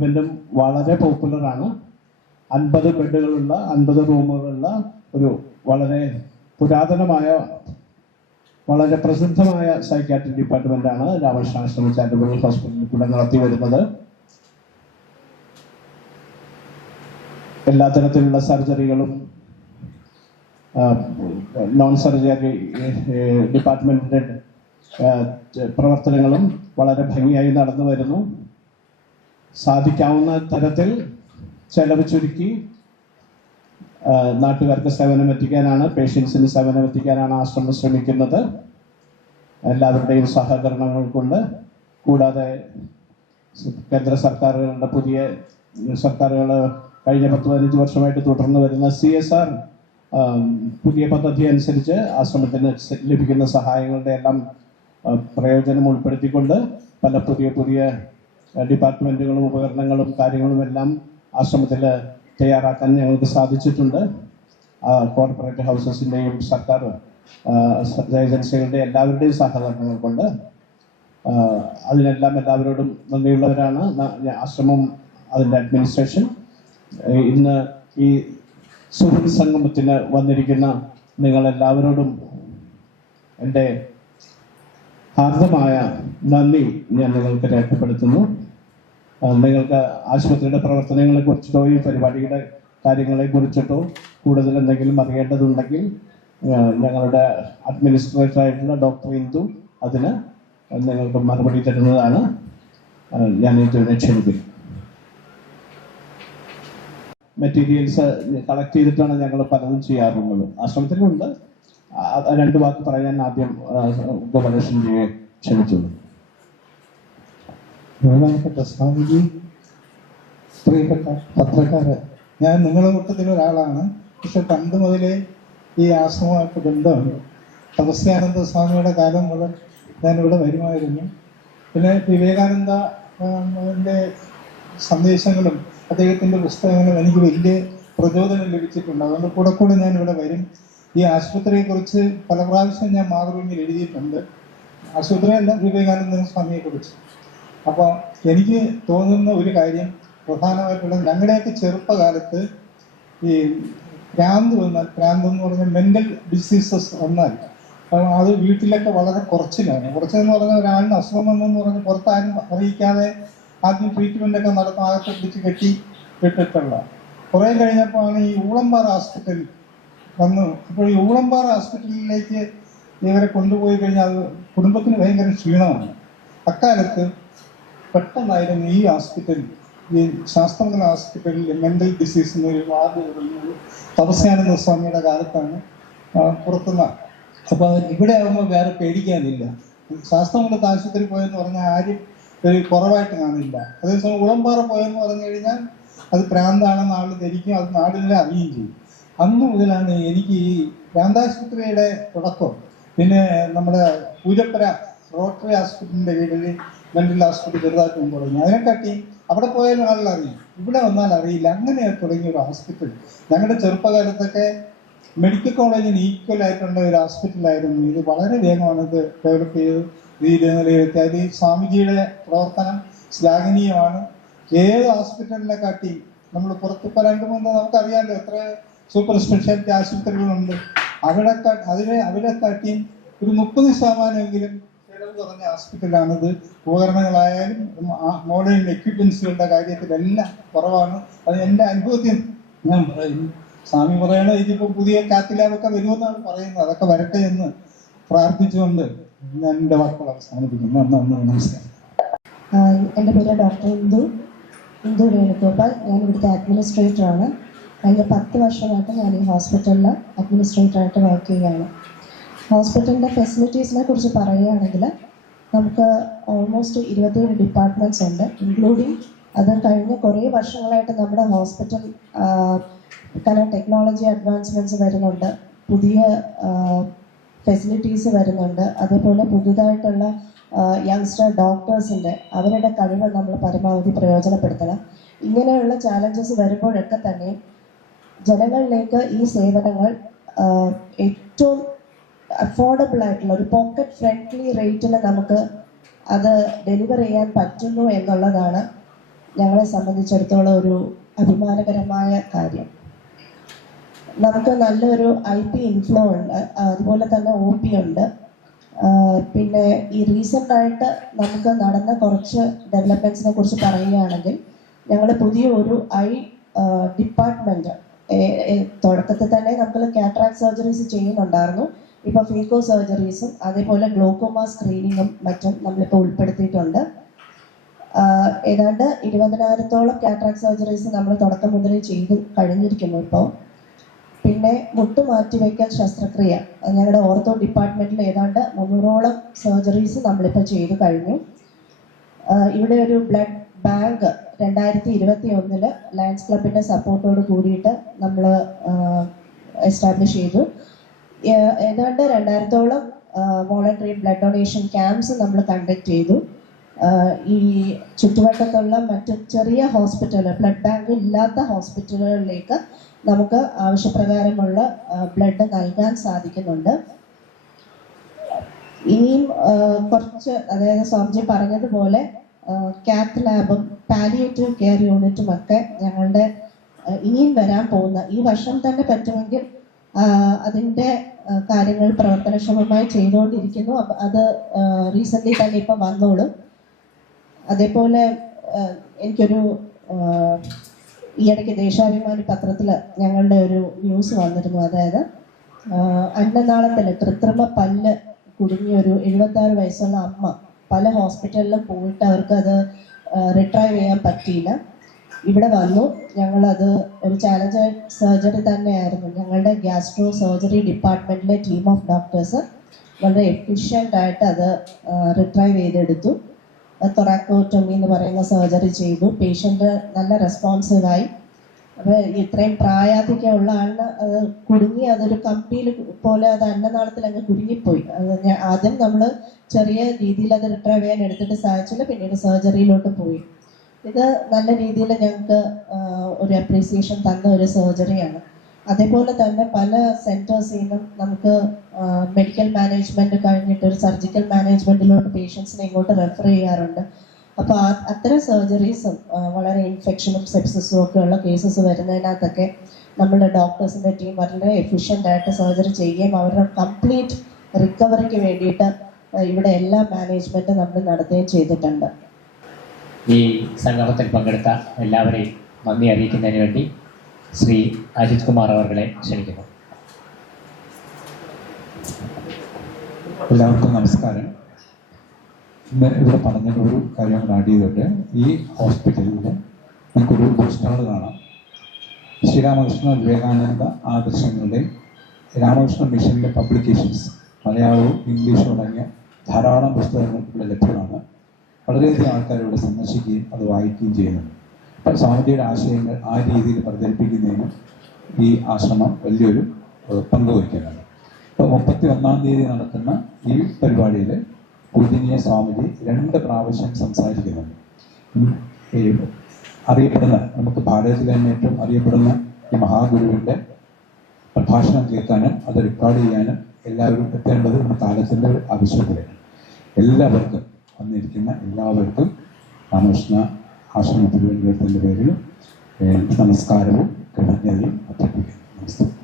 ഡിപ്പാർട്ട്മെന്റും വളരെ പോപ്പുലറാണ് അൻപത് ബെഡുകളുള്ള അൻപത് റൂമുകളുള്ള ഒരു വളരെ പുരാതനമായ വളരെ പ്രസിദ്ധമായ സൈക്കാട്രിക് ഡിപ്പാർട്ട്മെന്റാണ് രാമകൃഷ്ണാശ്രമ ചാരിറ്റബിൾ ഹോസ്പിറ്റലിൽ കൂടെ നടത്തി വരുന്നത്. എല്ലാ തരത്തിലുള്ള സർജറികളും നോൺ സർജറി ഡിപ്പാർട്ട്മെന്റിന്റെ പ്രവർത്തനങ്ങളും വളരെ ഭംഗിയായി നടന്നു വരുന്നു. സാധിക്കാവുന്ന തരത്തിൽ ചെലവ് ചുരുക്കി. നാട്ടുകാർക്ക് സേവനം എത്തിക്കാനാണ് പേഷ്യൻസിന് സേവനം എത്തിക്കാനാണ് ആശ്രമം ശ്രമിക്കുന്നത്. എല്ലാവരുടെയും സഹകരണങ്ങൾ കൊണ്ട് കൂടാതെ കേന്ദ്ര സർക്കാരുകളുടെ പുതിയ സർക്കാരുകൾ കഴിഞ്ഞ പത്ത് പതിനഞ്ച് വർഷമായിട്ട് തുടർന്ന് വരുന്ന സി എസ് ആർ പുതിയ പദ്ധതി അനുസരിച്ച് ആശ്രമത്തിന് ലഭിക്കുന്ന സഹായങ്ങളുടെ എല്ലാം പ്രയോജനം ഉൾപ്പെടുത്തിക്കൊണ്ട് പല പുതിയ പുതിയ ആ, ഡിപ്പാർട്ട്മെന്റുകളും ഉപകരണങ്ങളും കാര്യങ്ങളും എല്ലാം ആശ്രമത്തിൽ തയ്യാറാക്കാൻ ഞങ്ങൾക്ക് സാധിച്ചിട്ടുണ്ട്. കോർപ്പറേറ്റ് ഹൗസസിന്റെയും സർക്കാർ ഏജൻസികളുടെ എല്ലാവരുടെയും സഹകരണങ്ങൾ കൊണ്ട് അതിനെല്ലാം എല്ലാവരോടും നന്ദിയുള്ളവരാണ്. ആശ്രമം അതിന്റെ അഡ്മിനിസ്ട്രേഷൻ ഇന്ന് ഈ സുഹൃത് സംഗമത്തിന് വന്നിരിക്കുന്ന നിങ്ങളെല്ലാവരോടും എന്റെ ഹാർദമായ നന്ദി ഞാൻ നിങ്ങൾക്ക് രേഖപ്പെടുത്തുന്നു. നിങ്ങൾക്ക് ആശുപത്രിയുടെ പ്രവർത്തനങ്ങളെ കുറിച്ചിട്ടോ ഈ പരിപാടിയുടെ കാര്യങ്ങളെ കുറിച്ചിട്ടോ കൂടുതൽ എന്തെങ്കിലും അറിയേണ്ടതുണ്ടെങ്കിൽ ഞങ്ങളുടെ അഡ്മിനിസ്ട്രേറ്റർ ആയിട്ടുള്ള ഡോക്ടർ ഇന്ദു അതിന് നിങ്ങൾക്ക് മറുപടി തരുന്നതാണ്. ഞാൻ ഇതിനെ ക്ഷണിക്കും മെറ്റീരിയൽസ് കളക്ട് ചെയ്തിട്ടാണ് ഞങ്ങൾ പലതും ചെയ്യാറുള്ളത്. ആശ്രമത്തിലുണ്ട്. രണ്ട് വാക്ക് പറയാൻ ആദ്യം ഉപദേശം ചെയ്യാൻ ക്ഷണിച്ചുള്ളൂ ബഹുമാനപ്പെട്ട സ്വാമിജി പ്രിയപ്പെട്ട പത്രക്കാര് ഞാൻ നിങ്ങളുടെ കൂട്ടത്തിൽ ഒരാളാണ്. പക്ഷെ പണ്ട് മുതലേ ഈ ആശ്രമമായിട്ട് ബന്ധമുണ്ട്. തപസ്യാനന്ദ സ്വാമിയുടെ കാലം മുതൽ ഞാൻ ഇവിടെ വരുമായിരുന്നു. പിന്നെ വിവേകാനന്ദന്റെ സന്ദേശങ്ങളും അദ്ദേഹത്തിന്റെ പുസ്തകങ്ങളും എനിക്ക് വലിയ പ്രചോദനം ലഭിച്ചിട്ടുണ്ട്. അതുകൊണ്ട് കൂടെ കൂടെ ഞാൻ ഇവിടെ വരും. ഈ ആശുപത്രിയെക്കുറിച്ച് പല പ്രാവശ്യം ഞാൻ മാതൃഭൂമിയിൽ എഴുതിയിട്ടുണ്ട്. ആശുപത്രിയല്ല വിവേകാനന്ദ സ്വാമിയെക്കുറിച്ച്. അപ്പോൾ എനിക്ക് തോന്നുന്ന ഒരു കാര്യം പ്രധാനമായിട്ടുള്ള ഞങ്ങളുടെയൊക്കെ ചെറുപ്പകാലത്ത് ഈ ഭ്രാന്ത് വന്നാൽ ഭ്രാന്ത് എന്ന് പറഞ്ഞാൽ മെന്റൽ ഡിസീസസ് വന്നാൽ അത് വീട്ടിലൊക്കെ വളരെ കുറച്ചിലാണ്. കുറച്ചെന്ന് പറഞ്ഞാൽ ഒരാളിന് അസുഖം വന്നെന്ന് പറഞ്ഞ് പുറത്താരും അറിയിക്കാതെ ആദ്യം ട്രീറ്റ്മെന്റ് ഒക്കെ നടത്തും അകത്ത് പിടിച്ച് കെട്ടി വിട്ടിട്ടുള്ള കുറേ കഴിഞ്ഞപ്പോൾ ആണ് ഈ ഊളമ്പാറ ഹോസ്പിറ്റൽ വന്നു. അപ്പോൾ ഈ ഊളമ്പാറ ഹോസ്പിറ്റലിലേക്ക് ഇവരെ കൊണ്ടുപോയി കഴിഞ്ഞാൽ അത് കുടുംബത്തിന് ഭയങ്കര ക്ഷീണമാണ്. അക്കാലത്ത് പെട്ടെന്നായിരുന്നു ഈ ഹോസ്പിറ്റലിൽ ഈ ശാസ്ത്രജ്ഞ ഹോസ്പിറ്റലിൽ മെന്റൽ ഡിസീസ് എന്നൊരു വാർഡ് തുടങ്ങിയത് തപസ്യാനന്ദ സ്വാമിയുടെ കാലത്താണ്. പുറത്തുനിന്ന് അപ്പോൾ ഇവിടെ ആകുമ്പോൾ വേറെ പേടിക്കാനില്ല. ശാസ്ത്രമംഗലത്ത് ആശുപത്രി പോയെന്ന് പറഞ്ഞാൽ ആരും ഒരു കുറവായിട്ട് കാണില്ല. അതേസമയം ഉളമ്പാറ പോയെന്ന് പറഞ്ഞു കഴിഞ്ഞാൽ അത് പ്രാന്താണെന്ന് ആൾ ധരിക്കും അത് നാടിനെ അറിയുകയും ചെയ്യും. അന്ന് മുതലാണ് എനിക്ക് ഈ പ്രാന്താശുപത്രിയുടെ തുടക്കം. പിന്നെ നമ്മുടെ പൂജപ്പുര റോട്ടറി ഹോസ്പിറ്റലിന്റെ കീഴിൽ മെന്റൽ ഹോസ്പിറ്റൽ ചെറുതായിട്ട് മുമ്പ് തുടങ്ങി അതിനെക്കാട്ടി അവിടെ പോയാലും ആളുകൾ അറിയും ഇവിടെ വന്നാൽ അറിയില്ല. അങ്ങനെ തുടങ്ങിയ ഒരു ഹോസ്പിറ്റൽ ഞങ്ങളുടെ ചെറുപ്പകാലത്തൊക്കെ മെഡിക്കൽ കോളേജിന് ഈക്വൽ ആയിട്ടുള്ള ഒരു ഹോസ്പിറ്റൽ ആയിരുന്നു. ഇത് വളരെ വേഗമാണ് ഇത് ഡെവലപ്പ് ചെയ്ത് ഈ നിലയിലെത്തി അതിൽ ഈ സ്വാമിജിയുടെ പ്രവർത്തനം ശ്ലാഘനീയമാണ്. ഏത് ഹോസ്പിറ്റലിനെ കാട്ടി നമ്മൾ പുറത്ത് ഇപ്പോൾ രണ്ട് മൂന്ന് നമുക്കറിയാമല്ലോ എത്ര സൂപ്പർ സ്പെഷ്യാലിറ്റി ആശുപത്രികളുണ്ട്. അവിടെ അതിനെ അവരെ കാട്ടിയും ഒരു മുപ്പത് ശതമാനമെങ്കിലും കുറഞ്ഞ ഹോസ്പിറ്റലാണിത് ഉപകരണങ്ങളായാലും മോഡേൺ എക്യുപ്മെന്റ്സുകളുടെ കാര്യത്തിലെല്ലാം കുറവാണ്. അത് എന്റെ അനുഭവത്തിൽ ഞാൻ പറയുന്നു സ്വാമി പറയണത് ഇതിപ്പോൾ പുതിയ കാത്തിലാവൊക്കെ വരുമെന്നാണ് പറയുന്നത്. അതൊക്കെ വരട്ടെ എന്ന് പ്രാർത്ഥിച്ചുകൊണ്ട് ഞാൻ എന്റെ വാക്കുകൾ അവസാനിപ്പിക്കുന്നു. നന്ദി, നമസ്കാരം. എന്റെ പേര് ഡോക്ടർ ഇന്ദു. ഇന്ദു വേണുഗോപാൽ. ഞാൻ ഇവിടുത്തെ അഡ്മിനിസ്ട്രേറ്ററാണ് കഴിഞ്ഞ പത്ത് വർഷമായിട്ട് ഞാൻ ഈ ഹോസ്പിറ്റലിൽ അഡ്മിനിസ്ട്രേറ്ററായിട്ട് വർക്ക് ചെയ്യുകയാണ്. ഹോസ്പിറ്റലിന്റെ ഫെസിലിറ്റീസിനെ കുറിച്ച് പറയുകയാണെങ്കിൽ നമുക്ക് ഓൾമോസ്റ്റ് ഇരുപത്തേഴ് ഡിപ്പാർട്ട്മെന്റ്സ് ഉണ്ട് ഇൻക്ലൂഡിങ് അത് കഴിഞ്ഞ കുറേ വർഷങ്ങളായിട്ട് നമ്മുടെ ഹോസ്പിറ്റൽ പല ടെക്നോളജി അഡ്വാൻസ്മെന്റ്സ് വരുന്നുണ്ട് പുതിയ ഫെസിലിറ്റീസ് വരുന്നുണ്ട് അതേപോലെ പുതുതായിട്ടുള്ള യങ്സ്റ്റർ ഡോക്ടേഴ്സിന്റെ അവരുടെ കഴിവ് നമ്മൾ പരമാവധി പ്രയോജനപ്പെടുത്തണം. ഇങ്ങനെയുള്ള ചാലഞ്ചസ് വരുമ്പോഴൊക്കെ തന്നെ ജനങ്ങളിലേക്ക് ഈ സേവനങ്ങൾ ഏറ്റവും അഫോർഡബിൾ ആയിട്ടുള്ള ഒരു പോക്കറ്റ് ഫ്രണ്ട്ലി റേറ്റിൽ നമുക്ക് അത് ഡെലിവർ ചെയ്യാൻ പറ്റുന്നു എന്നുള്ളതാണ് ഞങ്ങളെ സംബന്ധിച്ചിടത്തോളം ഒരു അഭിമാനകരമായ കാര്യം. നമുക്ക് നല്ലൊരു ഐ പി ഇൻഫ്ലോ ഉണ്ട്. അതുപോലെ തന്നെ ഒ പി ഉണ്ട്. പിന്നെ ഈ റീസെന്റ് ആയിട്ട് നമുക്ക് നടന്ന കുറച്ച് ഡെവലപ്മെന്റ്സിനെ കുറിച്ച് പറയുകയാണെങ്കിൽ ഞങ്ങൾ പുതിയ ഒരു ഐ ഡിപ്പാർട്ട്മെന്റ് തുടക്കത്തിൽ തന്നെ നമ്മൾ കാറ്ററാക്ട് സർജറീസ് ചെയ്യുന്നുണ്ടായിരുന്നു. ഇപ്പോൾ ഫീക്കോ സർജറീസും അതേപോലെ ഗ്ലോക്കോമ സ്ക്രീനിങ്ങും മറ്റും നമ്മളിപ്പോൾ ഉൾപ്പെടുത്തിയിട്ടുണ്ട്. ഏതാണ്ട് ഇരുപതിനായിരത്തോളം കാട്രാക്ട് സർജറീസ് നമ്മൾ തുടക്കം മുതലേ ചെയ്ത് കഴിഞ്ഞിരിക്കുന്നു ഇപ്പോൾ പിന്നെ മുട്ട് മാറ്റിവെക്കൽ ശസ്ത്രക്രിയ ഞങ്ങളുടെ ഓർത്തോ ഡിപ്പാർട്ട്മെന്റിൽ ഏതാണ്ട് മുന്നൂറോളം സർജറീസ് നമ്മളിപ്പോൾ ചെയ്തു കഴിഞ്ഞു. ഇവിടെ ഒരു ബ്ലഡ് ബാങ്ക് രണ്ടായിരത്തി ഇരുപത്തി ഒന്നിൽ ലയൺസ് ക്ലബിന്റെ സപ്പോർട്ടോട് കൂടിയിട്ട് നമ്മൾ എസ്റ്റാബ്ലിഷ് ചെയ്തു. ഏതാണ്ട് രണ്ടായിരത്തോളം വോളണ്ടറി ബ്ലഡ് ഡൊണേഷൻ ക്യാമ്പ്സ് നമ്മൾ കണ്ടക്ട് ചെയ്തു. ഈ ചുറ്റുവട്ടത്തുള്ള മറ്റു ചെറിയ ഹോസ്പിറ്റലുകൾ ബ്ലഡ് ബാങ്ക് ഇല്ലാത്ത ഹോസ്പിറ്റലുകളിലേക്ക് നമുക്ക് ആവശ്യപ്രകാരമുള്ള ബ്ലഡ് നൽകാൻ സാധിക്കുന്നുണ്ട്. ഇനിയും കുറച്ച് അതായത് സ്വാമിജി പറഞ്ഞതുപോലെ കാത്ത് ലാബും പാലിയേറ്റീവ് കെയർ യൂണിറ്റും ഒക്കെ ഞങ്ങളുടെ ഇനിയും വരാൻ പോകുന്ന ഈ വർഷം തന്നെ പറ്റുമെങ്കിൽ അതിന്റെ കാര്യങ്ങൾ പ്രവർത്തനക്ഷമമായി ചെയ്തുകൊണ്ടിരിക്കുന്നു. അത് റീസെന്റ്ലി തന്നെ ഇപ്പം വന്നോളും. അതേപോലെ എനിക്കൊരു ഈയിടയ്ക്ക് ദേശാഭിമാനി പത്രത്തിൽ ഞങ്ങളുടെ ഒരു ന്യൂസ് വന്നിരുന്നു. അതായത് അന്നനാളത്തിൽ കൃത്രിമ പല്ല് കുടുങ്ങിയൊരു എഴുപത്താറ് വയസ്സുള്ള അമ്മ പല ഹോസ്പിറ്റലിലും പോയിട്ട് അവർക്ക് അത് റിട്രൈവ് ചെയ്യാൻ പറ്റിയില്ല. ഇവിടെ വന്നു. ഞങ്ങളത് ഒരു ചാലഞ്ച് സർജറി തന്നെയായിരുന്നു. ഞങ്ങളുടെ ഗ്യാസ്ട്രോ സർജറി ഡിപ്പാർട്ട്മെന്റിലെ ടീം ഓഫ് ഡോക്ടേഴ്സ് വളരെ എഫിഷ്യന്റ് ആയിട്ട് അത് റിട്രൈവ് ചെയ്തെടുത്തു. തൊറാക്കോട്ടോമി എന്ന് പറയുന്ന സർജറി ചെയ്തു. പേഷ്യന്റ് നല്ല റെസ്പോൺസീവായി അപ്പോൾ ഇത്രയും പ്രായാധിക്യമുള്ള ആളിന് അത് കുടുങ്ങി അതൊരു കമ്പിയിൽ പോലെ അത് അന്നനാളത്തിൽ അങ്ങ് കുടുങ്ങിപ്പോയി. അത് ആദ്യം നമ്മൾ ചെറിയ രീതിയിൽ അത് റിട്രൈവ് ചെയ്യാൻ എടുത്തിട്ട് സാധിച്ചില്ല പിന്നീട് സർജറിയിലോട്ട് പോയി. ഇത് നല്ല രീതിയിൽ ഞങ്ങൾക്ക് ഒരു അപ്രീസിയേഷൻ തന്ന ഒരു സർജറിയാണ് അതേപോലെ തന്നെ പല സെന്റേഴ്സിൽ നിന്നും നമുക്ക് മെഡിക്കൽ മാനേജ്മെന്റ് കഴിഞ്ഞിട്ട് ഒരു സർജിക്കൽ മാനേജ്മെന്റിലോട്ട് പേഷ്യൻസിനെ ഇങ്ങോട്ട് റെഫർ ചെയ്യാറുണ്ട്. അപ്പോൾ അത്തരം സർജറീസും വളരെ ഇൻഫെക്ഷനും സെപ്സിസും ഒക്കെ ഉള്ള കേസസ് വരുന്നതിനകത്തൊക്കെ നമ്മുടെ ഡോക്ടേഴ്സിന്റെ ടീം വളരെ എഫിഷ്യന്റ് ആയിട്ട് സർജറി ചെയ്യുകയും അവരുടെ കംപ്ലീറ്റ് റിക്കവറിക്ക് വേണ്ടിയിട്ട് ഇവിടെ എല്ലാ മാനേജ്മെന്റും നമ്മൾ നടത്തുകയും ചെയ്തിട്ടുണ്ട്. ഈ സംഗമത്തിൽ പങ്കെടുത്ത എല്ലാവരെയും നന്ദി അറിയിക്കുന്നതിന് വേണ്ടി ശ്രീ അജിത് കുമാർ അവർകളെ ക്ഷണിക്കുന്നു. എല്ലാവർക്കും നമസ്കാരം. ഇന്ന് ഇവിടെ പറഞ്ഞൊരു കാര്യം ആഡ് ചെയ്തിട്ട് ഈ ഹോസ്പിറ്റലിൽ നമുക്കൊരു ബുക്ക് കാണാം. ശ്രീരാമകൃഷ്ണ വിവേകാനന്ദ ആദർശങ്ങളുടെ രാമകൃഷ്ണ മിഷനിലെ പബ്ലിക്കേഷൻസ് മലയാളവും ഇംഗ്ലീഷും അടങ്ങിയ ധാരാളം പുസ്തകങ്ങൾ ഇവിടെ ലഭ്യമാണ്. വളരെയധികം ആൾക്കാർ ഇവിടെ സന്ദർശിക്കുകയും അത് വായിക്കുകയും ചെയ്യുന്നുണ്ട് അപ്പം സ്വാമിജിയുടെ ആശയങ്ങൾ ആ രീതിയിൽ പ്രചരിപ്പിക്കുന്നതിന് ഈ ആശ്രമം വലിയൊരു പങ്ക് വഹിക്കുന്നുണ്ട് ഇപ്പോൾ മുപ്പത്തി ഒന്നാം തീയതി നടക്കുന്ന ഈ പരിപാടിയിൽ പൂജനീയ സ്വാമിജി രണ്ട് പ്രാവശ്യം സംസാരിക്കുന്നുണ്ട്. അറിയപ്പെടുന്ന നമുക്ക് ഭാരതത്തിൽ തന്നെ ഏറ്റവും അറിയപ്പെടുന്ന ഈ മഹാഗുരുവിന്റെ പ്രഭാഷണം കേൾക്കാനും അത് റെക്കോർഡ് ചെയ്യാനും എല്ലാവരും എത്തേണ്ടത് കാലത്തിന്റെ ഒരു ആവശ്യകതയാണ് എല്ലാവർക്കും വന്നിരിക്കുന്ന എല്ലാവർക്കും രാമകൃഷ്ണ ആശ്രമ തിരുവനന്തപുരത്തിന്റെ പേരിൽ നമസ്കാരവും കൃതജ്ഞതയും അഭ്യർത്ഥിക്കുന്നു നമസ്കാരം